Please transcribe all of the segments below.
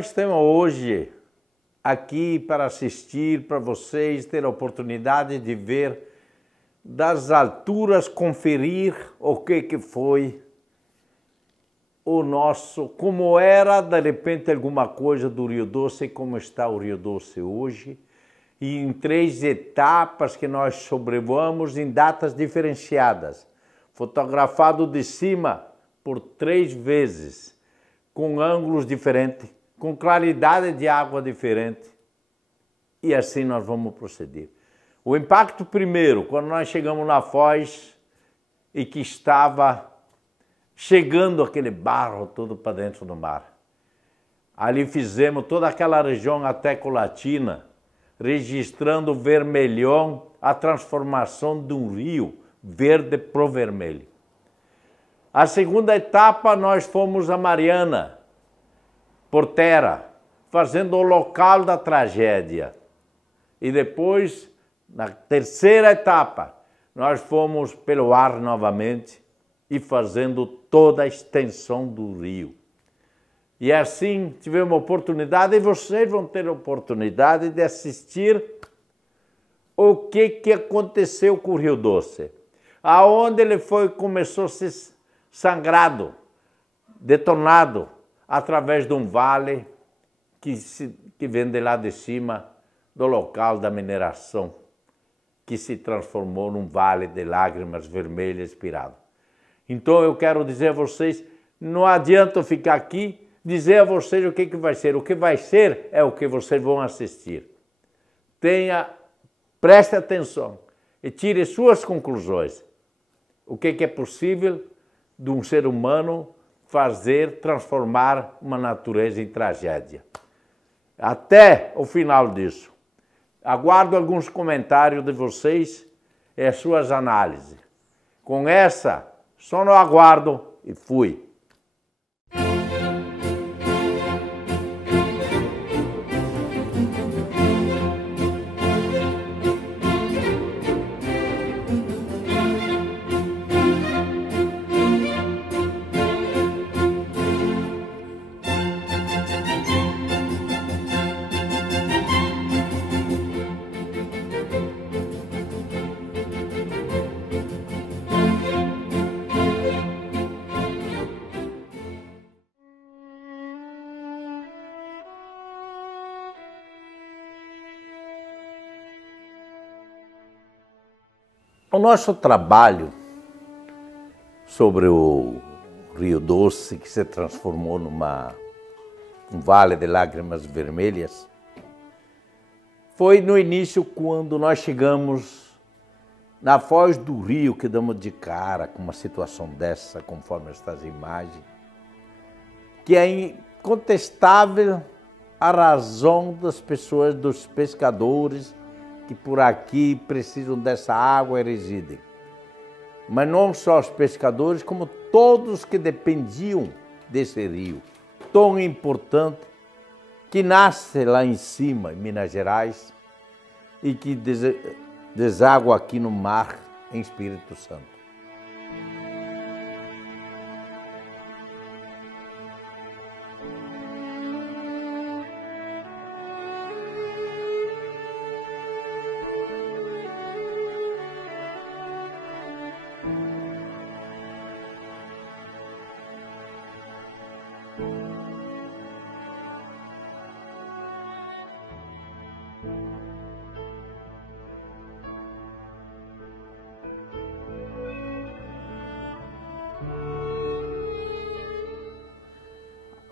nós temos hoje aqui para assistir, para vocês ter a oportunidade de ver das alturas, conferir o que foi o nosso, como era de repente alguma coisa do Rio Doce, como está o Rio Doce hoje, e em 3 etapas que nós sobrevoamos em datas diferenciadas, fotografado de cima por 3 vezes, com ângulos diferentes, com claridade de água diferente, e assim nós vamos proceder. O impacto primeiro, quando nós chegamos na Foz e que estava chegando aquele barro todo para dentro do mar. Ali fizemos toda aquela região até Colatina, registrando o vermelhão, a transformação de um rio verde para o vermelho. A segunda etapa nós fomos a Mariana, por terra, fazendo o local da tragédia. E depois, na terceira etapa, nós fomos pelo ar novamente e fazendo toda a extensão do rio. E assim tivemos a oportunidade, e vocês vão ter a oportunidade de assistir o que aconteceu com o Rio Doce. Aonde ele começou a ser sangrado, detonado, através de um vale que vem de lá de cima, do local da mineração, que se transformou num vale de lágrimas vermelhas inspirado. Então eu quero dizer a vocês, não adianta eu ficar aqui, dizer a vocês o que vai ser. O que vai ser é o que vocês vão assistir. Preste atenção e tire suas conclusões. O que é possível de um ser humano transformar uma natureza em tragédia. Até o final disso. Aguardo alguns comentários de vocês e as suas análises. Com essa, só no aguardo e fui. O nosso trabalho sobre o Rio Doce, que se transformou um vale de lágrimas vermelhas, foi no início quando nós chegamos na Foz do Rio, que damos de cara com uma situação dessa, conforme estas imagens, que é incontestável a razão das pessoas, dos pescadores, que por aqui precisam dessa água e residem. Mas não só os pescadores, como todos que dependiam desse rio tão importante, que nasce lá em cima, em Minas Gerais, e que deságua aqui no mar, em Espírito Santo.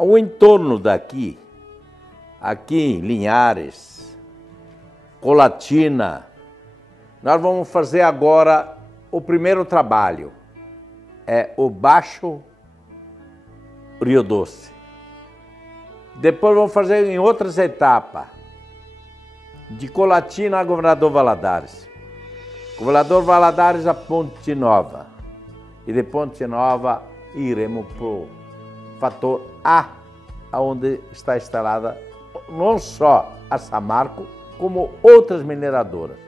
O entorno daqui, aqui em Linhares, Colatina, nós vamos fazer agora o primeiro trabalho, é o Baixo Rio Doce. Depois vamos fazer em outras etapas, de Colatina a Governador Valadares. Governador Valadares a Ponte Nova. E de Ponte Nova iremos para o fator A, onde está instalada não só a Samarco, como outras mineradoras.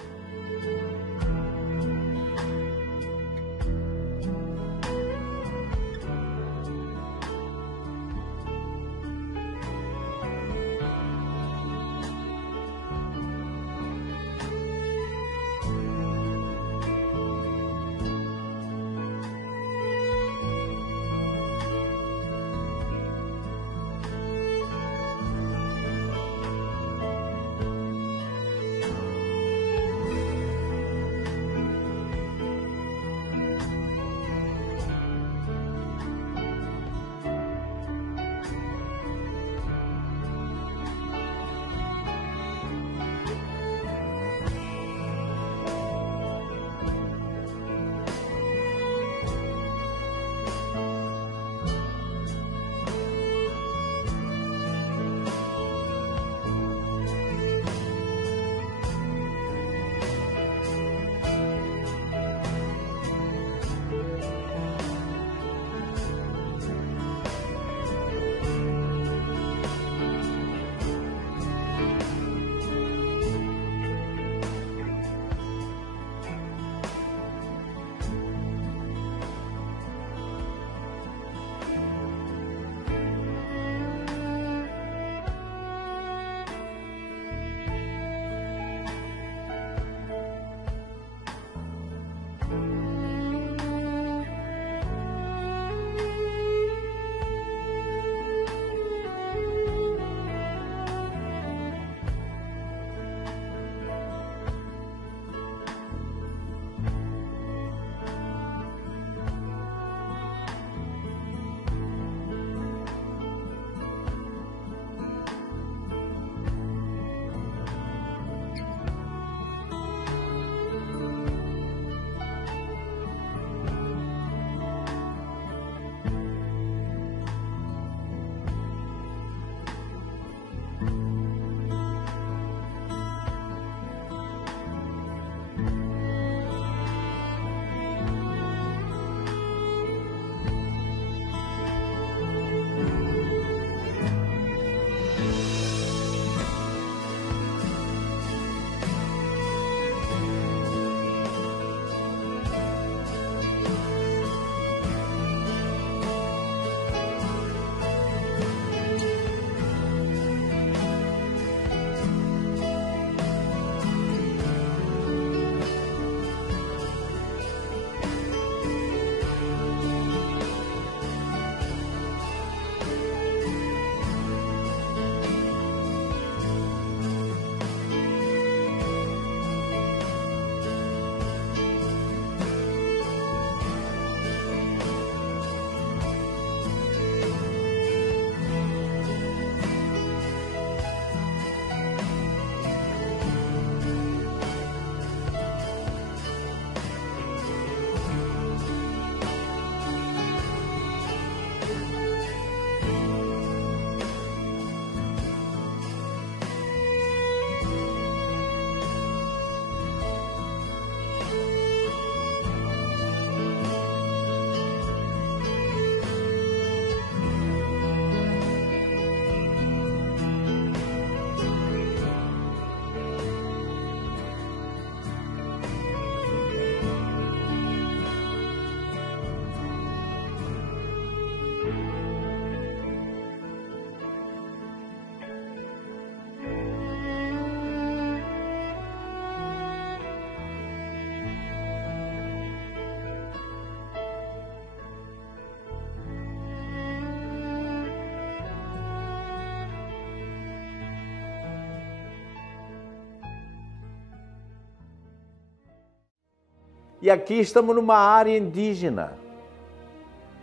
E aqui estamos numa área indígena,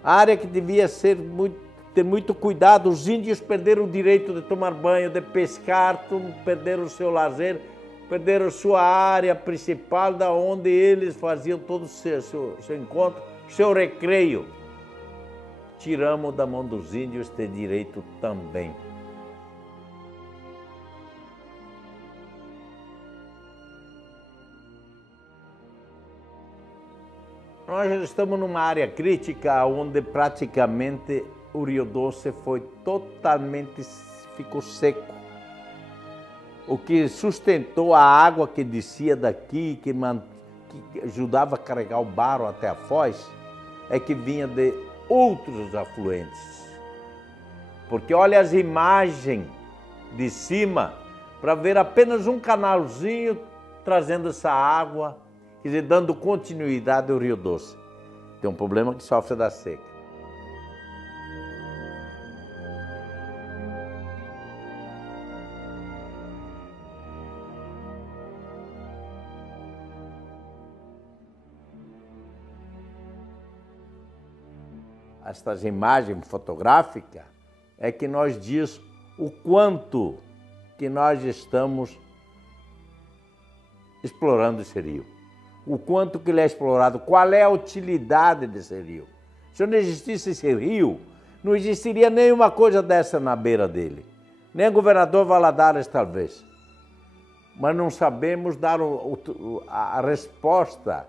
área que devia ter muito cuidado. Os índios perderam o direito de tomar banho, de pescar, perderam o seu lazer, perderam sua área principal, da onde eles faziam todo o seu encontro, seu recreio. Tiramos da mão dos índios este direito também. Nós estamos numa área crítica onde praticamente o Rio Doce ficou seco. O que sustentou a água que descia daqui, que ajudava a carregar o barro até a foz, é que vinha de outros afluentes. Porque olha as imagens de cima para ver apenas um canalzinho trazendo essa água, quer dizer, dando continuidade ao Rio Doce. Tem um problema que sofre da seca. Estas imagens fotográficas é que nos diz o quanto que nós estamos explorando esse rio. O quanto que ele é explorado, qual é a utilidade desse rio. Se não existisse esse rio, não existiria nenhuma coisa dessa na beira dele. Nem o governador Valadares, talvez. Mas não sabemos dar a resposta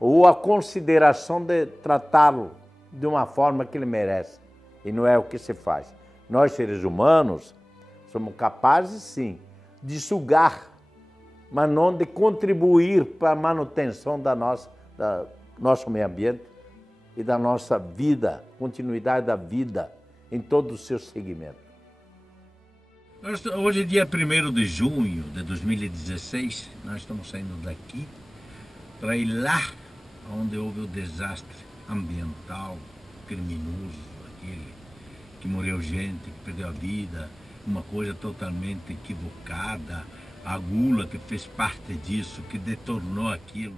ou a consideração de tratá-lo de uma forma que ele merece. E não é o que se faz. Nós, seres humanos, somos capazes, sim, de sugar, mas não de contribuir para a manutenção do nosso meio ambiente e da nossa vida, continuidade da vida em todos os seus segmentos. Hoje, dia 1º de junho de 2016, nós estamos saindo daqui para ir lá onde houve o desastre ambiental, criminoso, aquele que morreu gente, que perdeu a vida, uma coisa totalmente equivocada, a gula que fez parte disso, que detornou aquilo.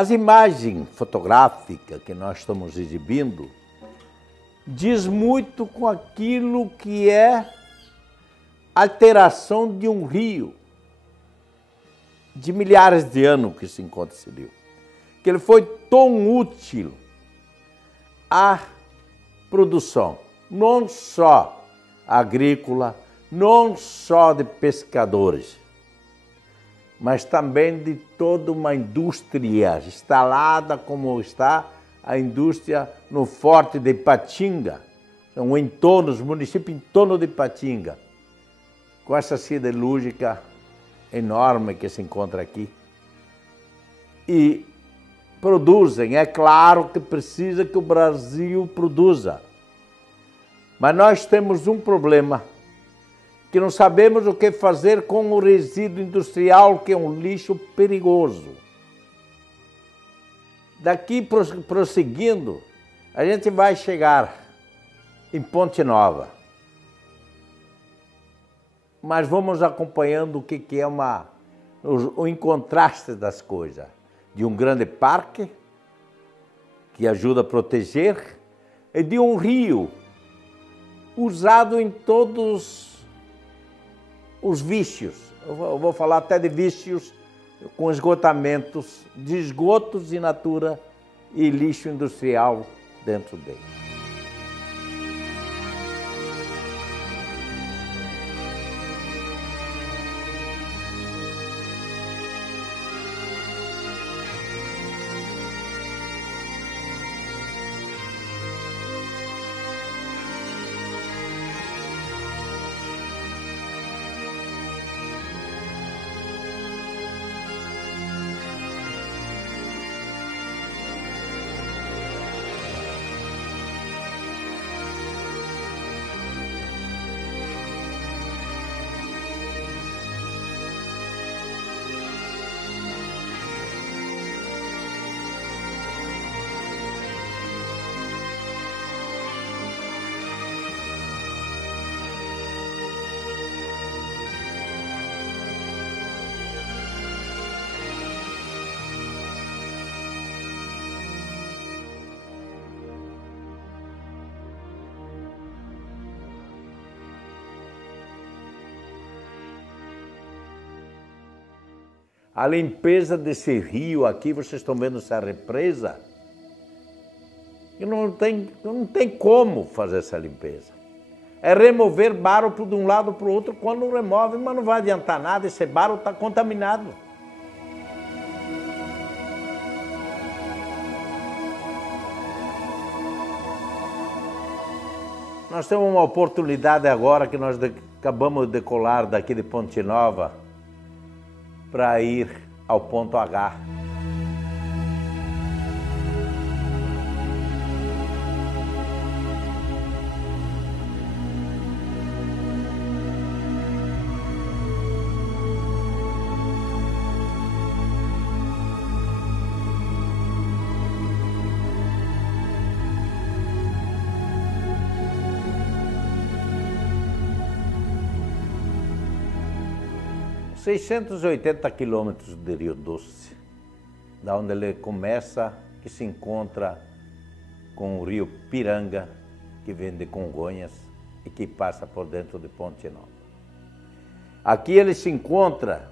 As imagens fotográficas que nós estamos exibindo diz muito com aquilo que é a alteração de um rio de milhares de anos que se encontra esse rio. Que ele foi tão útil à produção, não só agrícola, não só de pescadores, mas também de toda uma indústria instalada como está a indústria no Forte de Ipatinga, são os municípios em torno de Ipatinga, com essa siderúrgica enorme que se encontra aqui. E produzem, é claro que precisa que o Brasil produza, mas nós temos um problema, que não sabemos o que fazer com o resíduo industrial, que é um lixo perigoso. Daqui prosseguindo, a gente vai chegar em Ponte Nova. Mas vamos acompanhando o que é o contraste das coisas. De um grande parque, que ajuda a proteger, e de um rio usado em todos os vícios. Eu vou falar até de vícios com esgotamentos, de esgotos in natura e lixo industrial dentro dele. A limpeza desse rio aqui, vocês estão vendo essa represa, e não tem como fazer essa limpeza. É remover barro de um lado para o outro, quando remove, mas não vai adiantar nada, esse barro está contaminado. Nós temos uma oportunidade agora que nós acabamos de decolar daqui de Ponte Nova para ir ao ponto H. ...680 quilômetros de Rio Doce, da onde ele começa, que se encontra com o rio Piranga, que vem de Congonhas e que passa por dentro de Ponte Nova. Aqui ele se encontra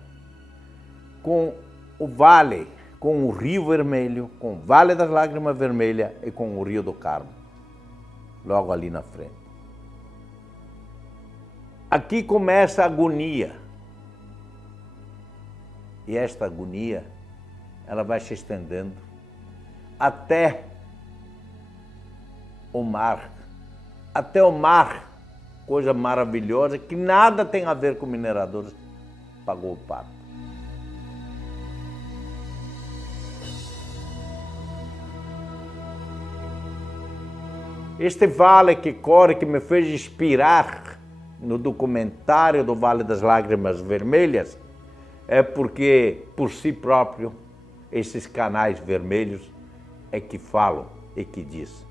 com o vale, com o Rio Vermelho, com o Vale das Lágrimas Vermelhas e com o Rio do Carmo, logo ali na frente. Aqui começa a agonia. E esta agonia, ela vai se estendendo até o mar. Até o mar, coisa maravilhosa, que nada tem a ver com mineradores, pagou o pato. Este vale que corre, que me fez inspirar no documentário do Vale das Lágrimas Vermelhas, é porque, por si próprio, esses canais vermelhos é que falam e que dizem.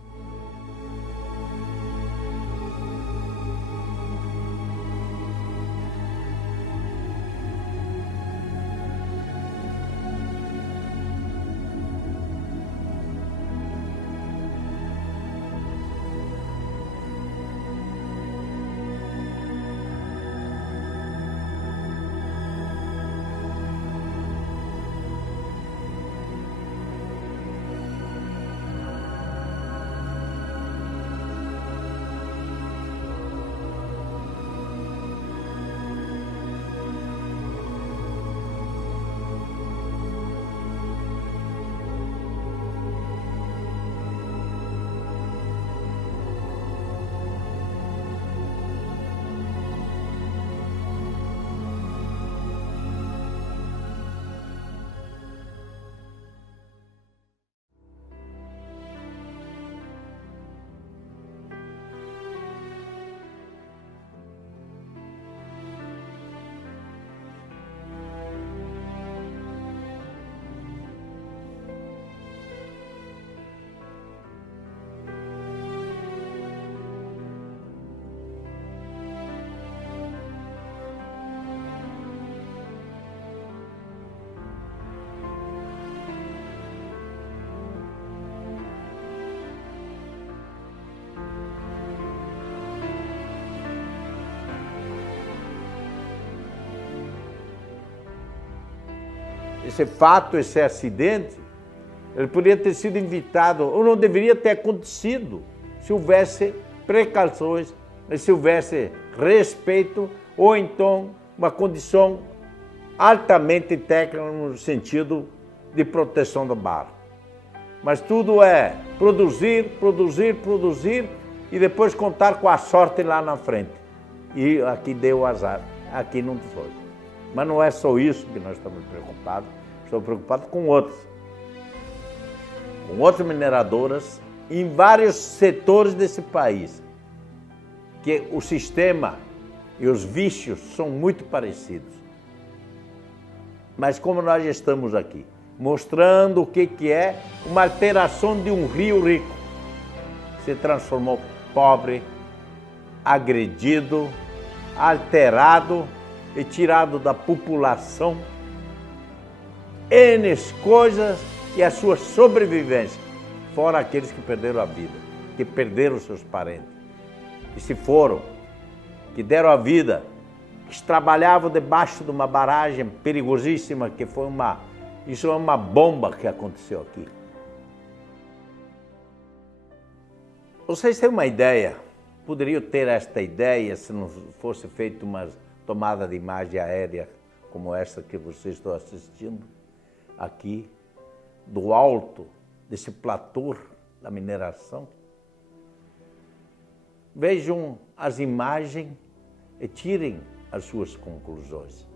esse fato, esse acidente, ele poderia ter sido evitado, ou não deveria ter acontecido, se houvesse precauções, se houvesse respeito, ou então uma condição altamente técnica no sentido de proteção do barco. Mas tudo é produzir, produzir, produzir e depois contar com a sorte lá na frente. E aqui deu azar, aqui não foi. Mas não é só isso que nós estamos preocupados, estamos preocupados com outras mineradoras em vários setores desse país, que o sistema e os vícios são muito parecidos. Mas como nós estamos aqui, mostrando o que é uma alteração de um rio rico, se transformou pobre, agredido, alterado e tirado da população, N coisas e a sua sobrevivência, fora aqueles que perderam a vida, que perderam seus parentes, que se foram, que deram a vida, que trabalhavam debaixo de uma barragem perigosíssima, que foi isso é uma bomba que aconteceu aqui. Vocês têm uma ideia, poderiam ter esta ideia se não fosse feita uma tomada de imagem aérea como essa que vocês estão assistindo aqui, do alto desse platô da mineração? Vejam as imagens e tirem as suas conclusões.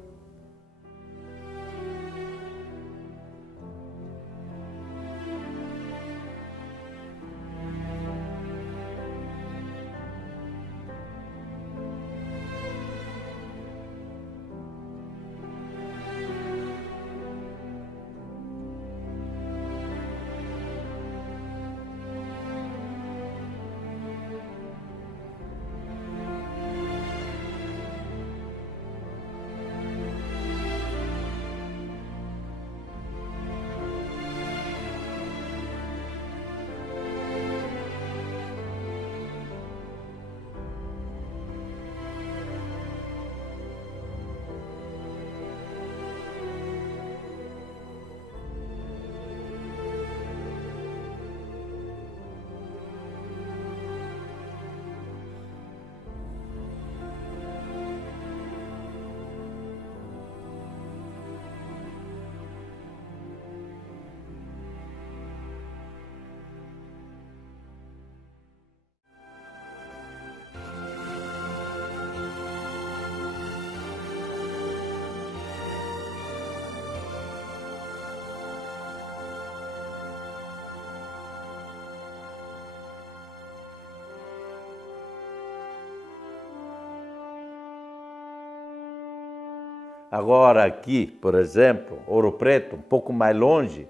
Agora aqui, por exemplo, Ouro Preto, um pouco mais longe,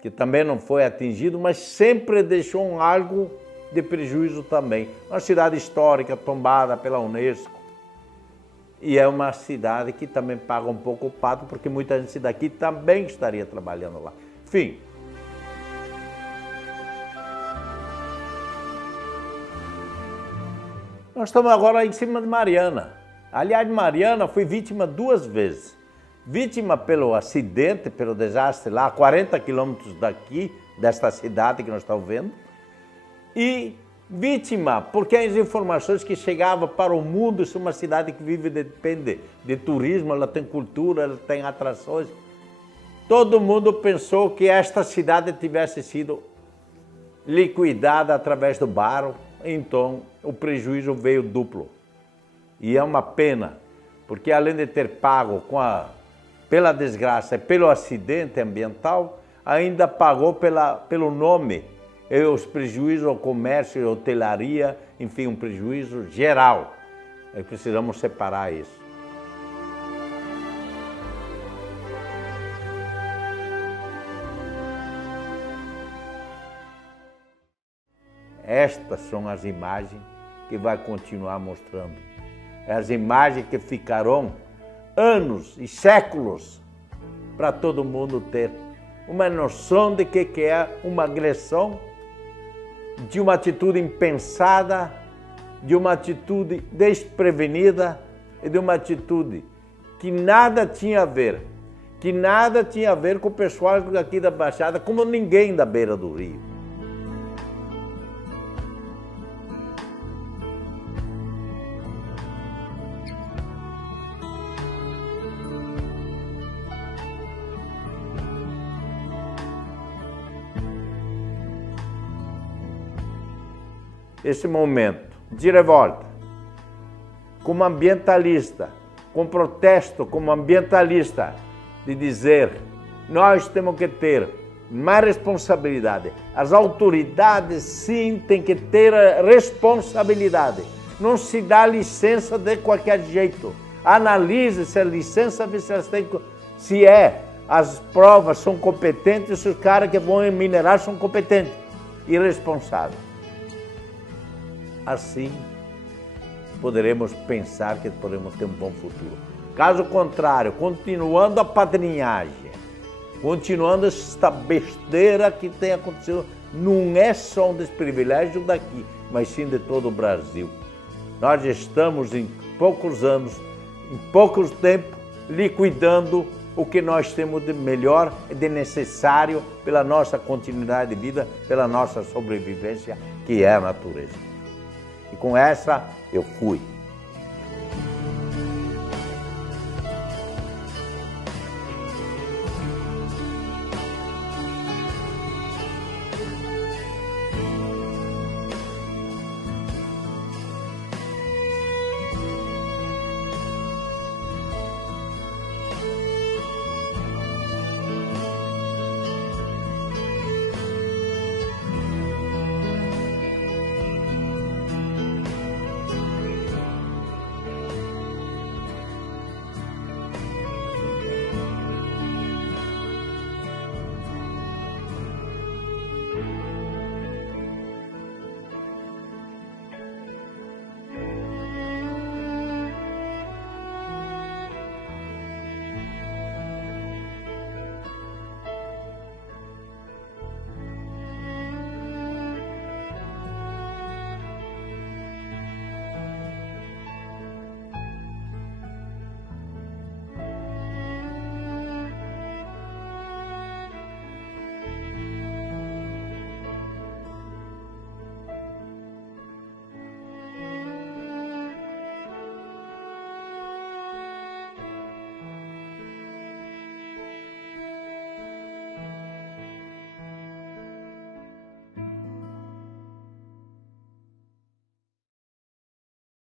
que também não foi atingido, mas sempre deixou algo de prejuízo também. Uma cidade histórica tombada pela Unesco. E é uma cidade que também paga um pouco o pato, porque muita gente daqui também estaria trabalhando lá. Enfim. Nós estamos agora em cima de Mariana. Aliás, Mariana foi vítima 2 vezes. Vítima pelo acidente, pelo desastre lá, a 40 quilômetros daqui, desta cidade que nós estamos vendo. E vítima porque as informações que chegavam para o mundo, isso é uma cidade que depende de turismo, ela tem cultura, ela tem atrações. Todo mundo pensou que esta cidade tivesse sido liquidada através do barro, então o prejuízo veio duplo. E é uma pena, porque além de ter pago pela desgraça e pelo acidente ambiental, ainda pagou pelo nome, e os prejuízos ao comércio e hotelaria, enfim, um prejuízo geral. E precisamos separar isso. Estas são as imagens que vai continuar mostrando. As imagens que ficarão anos e séculos para todo mundo ter uma noção de que é uma agressão, de uma atitude impensada, de uma atitude desprevenida e de uma atitude que nada tinha a ver, que nada tinha a ver com o pessoal aqui da Baixada, como ninguém da beira do rio. Esse momento de revolta, como ambientalista, com protesto como ambientalista, de dizer, nós temos que ter mais responsabilidade. As autoridades, sim, têm que ter responsabilidade. Não se dá licença de qualquer jeito. Analise se a licença, se as provas são competentes, se os caras que vão minerar são competentes e responsáveis. Assim, poderemos pensar que podemos ter um bom futuro. Caso contrário, continuando a padrinhagem, continuando esta besteira que tem acontecido, não é só um desprivilégio daqui, mas sim de todo o Brasil. Nós estamos em poucos anos, em poucos tempos, liquidando o que nós temos de melhor e de necessário pela nossa continuidade de vida, pela nossa sobrevivência, que é a natureza. E com essa eu fui.